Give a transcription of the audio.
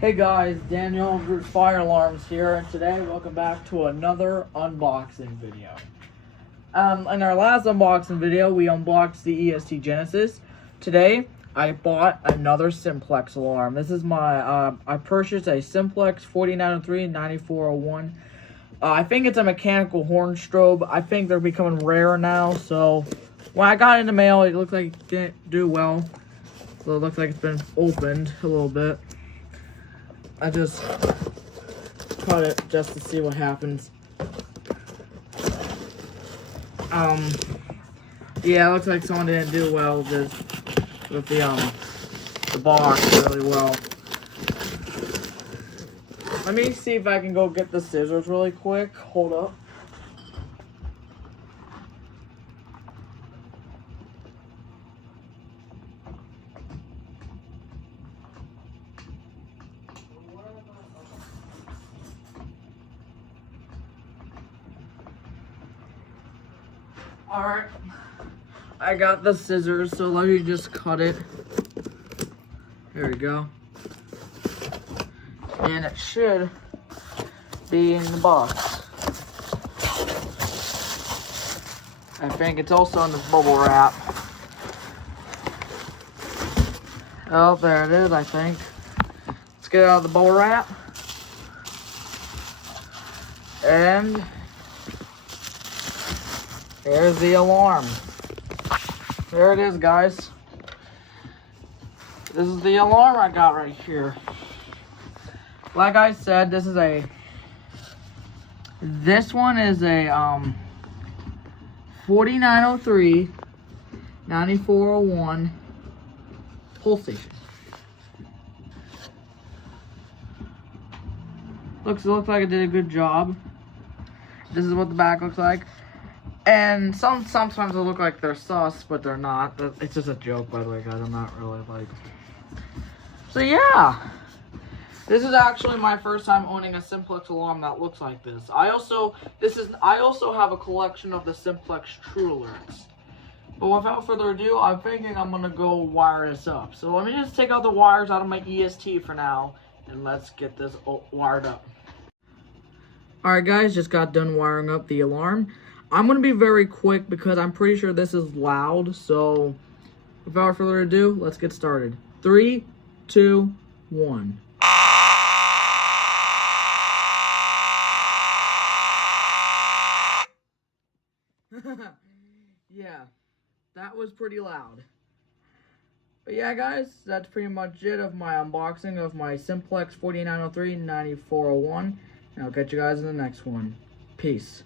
Hey guys, Daniel Root Fire Alarms here, and today welcome back to another unboxing video. In our last unboxing video, we unboxed the EST Genesis. Today, I bought another Simplex alarm. This is my, I purchased a Simplex 4903 9401. I think it's a mechanical horn strobe. I think they're becoming rare now, so when I got it in the mail, it looked like it didn't do well. So it looks like it's been opened a little bit. I just cut it just to see what happens. Yeah, it looks like someone didn't do well with the box really well. Let me see if I can go get the scissors really quick. Hold up. Alright, I got the scissors, so let me just cut it. There we go. And it should be in the box. I think it's also in the bubble wrap. Oh, there it is, I think. Let's get it out of the bubble wrap. And there's the alarm. There it is, guys. This is the alarm I got right here. Like I said, this one is a 4903 9401 pull station. Looks like it did a good job. This is what the back looks like. And sometimes they look like they're sus, but they're not. It's just a joke, by the way, guys. I'm not really like... So yeah, this is actually my first time owning a Simplex alarm that looks like this. I also have a collection of the Simplex True Alerts. But without further ado, I'm thinking I'm gonna go wire this up. So let me just take out the wires out of my EST for now, and let's get this wired up. Alright guys, just got done wiring up the alarm. I'm going to be very quick because I'm pretty sure this is loud. So without further ado, let's get started. 3, 2, 1. Yeah, that was pretty loud. But yeah, guys, that's pretty much it of my unboxing of my Simplex 4903 9401. And I'll catch you guys in the next one. Peace.